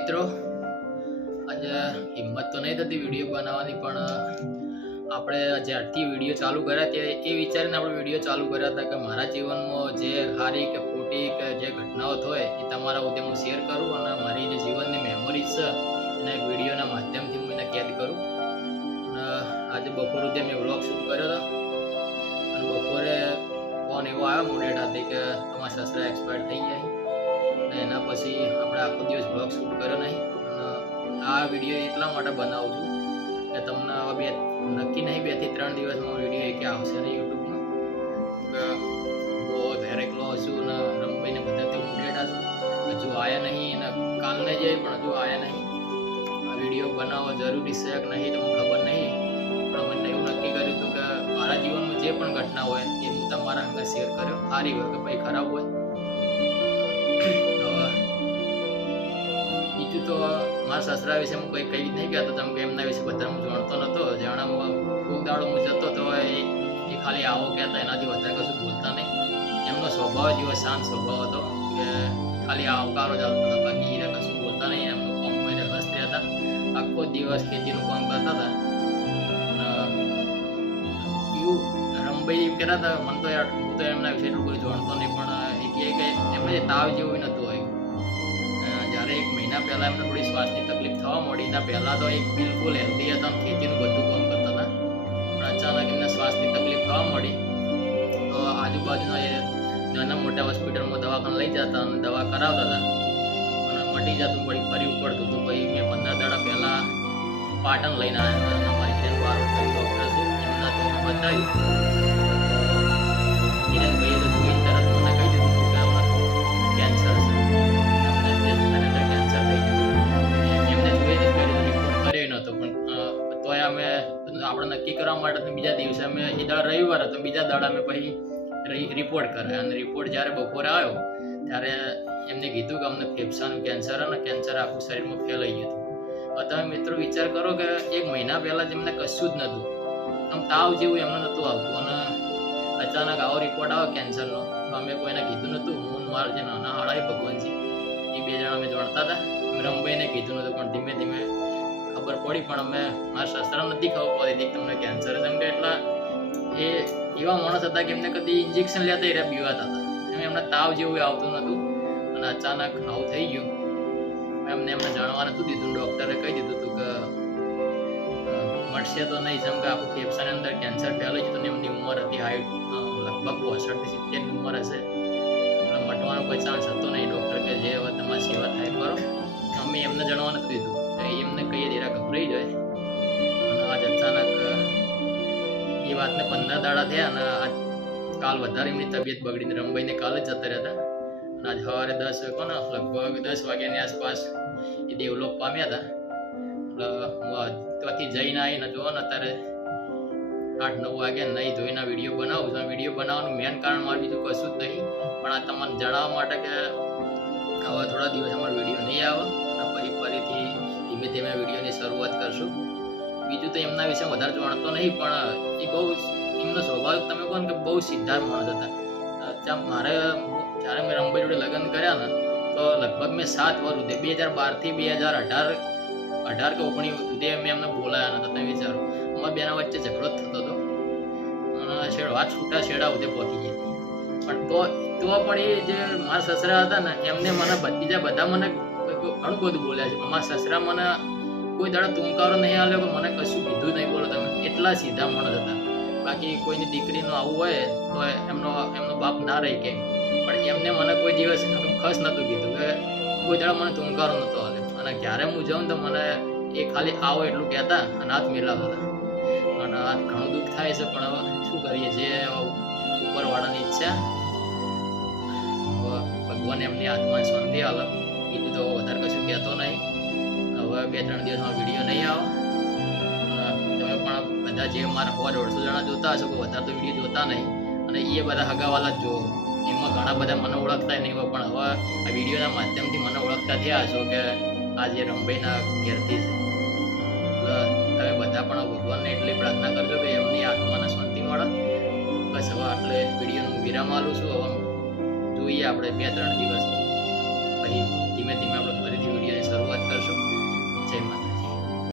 મિત્રો આજે હિંમત તો નહીં થતી વિડીયો બનાવવાની, પણ આપણે જ્યારથી વિડીયો ચાલુ કર્યા તે એ વિચારીને આપણે વિડીયો ચાલુ કર્યા હતા કે મારા જીવનમાં જે સારી કે ખોટી કે જે ઘટનાઓ હોય એ તમારા સુધી હું શેર કરું અને મારી જે જીવનની મેમરીઝ છે એને વિડીયોના માધ્યમથી હું એને કેદ કરું. અને આજે બપોર સુધી મેં વ્લોગ શૂટ કર્યો હતો અને બપોરે ફોન એવો આવ્યો મોડેટ હતી કે તમારા સસરા એક્સપાયર થઈ જાય અને એના પછી આપણે આખો દિવસ બ્લોગ શૂટ કર્યો નહીં. અને આ વિડીયો એટલા માટે બનાવું છું કે તમને હવે નક્કી નહીં 2 થી 3 દિવસમાં વિડીયો એક આવશે ને યુટ્યુબમાં કે હું ઘરે એકલો હશું ને રમભાઈને બધા તો મોડેટા છું, હજુ આવ્યા નહીં અને કાલને જાય પણ હજુ આવ્યા નહીં. આ વિડીયો બનાવવો જરૂરી છે કે નહીં તો મને ખબર નહીં, પણ મને એવું નક્કી કર્યું હતું કે મારા જીવનમાં જે પણ ઘટના હોય એ હું તમારા અંગે શેર કર્યો, સારી હોય કે ભાઈ ખરાબ હોય. બીજું તો મારા સસરા વિશે હું કંઈ કહી નહીં કહેતો, તમે કે એમના વિશે બધા હું જાણતો નહોતો. જાણવામાં ખૂબ દાડો હું જતો તો એ ખાલી આવો કહેતા, એનાથી વધારે કશું બોલતા નહીં. એમનો સ્વભાવ જ એવો શાંત સ્વભાવ હતો કે ખાલી આવકારો જ આવતો હતો, બાકી એને કશું બોલતા નહીં. એમનું કામ કરીને વ્યસ્ત હતા, આખો દિવસ ખેતીનું કામ કરતા હતા. અને એવું રમભાઈ એમ કહેતા હતા, મને તો હું તો એમના વિશે એટલું કોઈ જાણતો નહીં, પણ એ કહે કે એમને તાવ જેવું નહોતું હોય. જ્યારે 1 મહિના પહેલાં એમને થોડી શ્વાસની તકલીફ થવા માંડી, એના પહેલાં તો એક બિલકુલ હેલ્ધી હતા, ખેતીનું બધું કામ કરતા હતા. પણ અચાનક એમને શ્વાસની તકલીફ થવા માંડી તો આજુબાજુના એ નાના મોટા હોસ્પિટલમાં દવાખાને લઈ જતા અને દવા કરાવતા હતા અને મટી જતું પડી ફરી ઉપડતું હતું. પછી મેં 15 દાડા પહેલાં પાટણ લઈને આવ્યા હતા. અમારી હિરેન બારોટભાઈ ડૉક્ટર છે, એમના તો મેં બતાવ્યું. હિરેનભાઈએ તો જોઈને તરત મને કહી દીધું કે આમાં કેન્સર છે, આપણે નક્કી કરવા માટે બીજા દિવસે અમે એ દાડા રવિવાર હતો, બીજા દાડા અમે પછી રિપોર્ટ કરાયા. અને રિપોર્ટ જ્યારે બપોરે આવ્યો ત્યારે એમને કીધું કે અમને ફેફસાનું કેન્સર અને કેન્સર આખું શરીરમાં ફેલાઈ ગયું હતું. તમે મિત્રો વિચાર કરો કે 1 મહિના પહેલાં જ એમને કશું જ નહોતું, આમ તાવ જેવું એમને નહોતું આવતું અને અચાનક આવો રિપોર્ટ આવ્યો કેન્સરનો. અમે કોઈને કીધું નહોતું. હું મારા જે નાના હાડા ભગવાનજી એ 2 જણા અમે જાણતા હતા. રમભાઈને કીધું નહોતું, પણ ધીમે ધીમે ખબર પડી. પણ અમે મારા સસરા નથી ખબર પડી કે તમને કેન્સર છે, કેમ કે એટલા એ એવા માણસ હતા કે એમને કદી ઇન્જેક્શન લેતા એ બીવાતા હતા. એમને તાવ જેવું આવતું નહોતું અને અચાનક આવું થઈ ગયું. એમને જાણવા નહોતું દીધું, ડૉક્ટરે કહી દીધું હતું કે મટશે તો નહીં, જેમ કે આખું ફેફસાની અંદર કેન્સર ફેલાઈ ગયું. એમની ઉંમર હતી હાઈટ લગભગ 65 થી 70 ઉંમર હશે, એટલે મટવાનો કોઈ ચાન્સ હતો નહીં. ડૉક્ટર કે જે હવે તમારી સેવા થાય કરો. અમે એમને જાણવા નથી દીધું, એમને કહીએ જરા ગભરાઈ જાય. અને આજ અચાનક એ વાતને 15 દાડા થયા અને આજ કાલ વધારે એમની તબિયત બગડીને રમભાઈને કાલે જ જતા રહેતા. અને આજ સવારે 10 કોને લગભગ 10 વાગ્યાની આસપાસ એ ડેવલપ પામ્યા હતા. એટલે હું ત્યાંથી જઈને આવીને જોવો ને અત્યારે 8-9 વાગ્યા નહીં ધોઈને વિડીયો બનાવું છું. વિડીયો બનાવવાનું મેન કારણ મારું બીજું કશું જ નહીં, પણ આ તમને જણાવવા માટે કે હવે થોડા દિવસ અમારો વિડીયો નહીં આવે અને પછી ફરીથી ધીમે ધીમે વિડીયોની શરૂઆત કરશું. બીજું તો એમના વિશે વધારે જાણતો નહીં, પણ એ બહુ એમનો સ્વભાવ તમે કહો ને કે બહુ સીધા માણસ હતા. મારે જ્યારે મેં રમભાઈ જોડે લગ્ન કર્યા ને તો લગભગ મેં 7 વર્ષ સુધી 2012 થી 2018 કે 19 સુધી મેં એમને બોલાયા નતા. તમે વિચારો, અમારા બેના વચ્ચે ઝઘડો જ થતો હતો અને વાત છૂટા છેડા ઉદે પહોંચી ગઈ હતી. પણ તો પણ એ જે મારા સસરા હતા ને એમને મને બીજા બધા મને ઘણું બધું બોલ્યા છે. મારા સસરા મને કોઈ દાડો તુંકારો નહીં આવ્યો કે મને કશું કીધું નહીં. બોલો તમે, એટલા સીધા માણસ હતા. બાકી કોઈની દીકરીનું આવું હોય તો એમનો બાપ ના રહી કે, પણ એમને મને કોઈ દિવસ ખસ નહોતું કીધું કે કોઈ દાડો મને તુંકારો નહોતો આવ્યો. અને જ્યારે હું જાઉં તો મને એ ખાલી આવો એટલું કહેતા અને હાથ મિલાવતા હતા. અને આ ઘણું દુઃખ થાય છે, પણ હવે શું કરીએ, જે ઉપરવાળાની ઈચ્છા. ભગવાન એમની આત્માને શાંતિ આવે, બીજું તો વધારે કશું કહેતો નહીં. હવે 2-3 દિવસમાં વિડીયો નહીં આવે. તમે પણ બધા જે મારા 150 જણા જોતા હશો, કોઈ વધારે તો વિડીયો જોતા નહીં, અને એ બધા હગાવાલા જ જુઓ. એમાં ઘણા બધા મને ઓળખતા નહીં હોય, પણ હવે આ વિડીયોના માધ્યમથી મને ઓળખતા થયા હશો કે આ જે રમભાઈના ઘેરથી છે. તમે બધા પણ ભગવાનને એટલી પ્રાર્થના કરજો કે એમની આત્માને શાંતિ મળે. બસ હવે આટલે વિડીયોનું વિરામ આલું છું. હવે જોઈએ આપણે 2-3 દિવસ પછી ધીમે ધીમે આપણે ફરીથી વિડીયોની શરૂઆત કરીશું. જય માતા.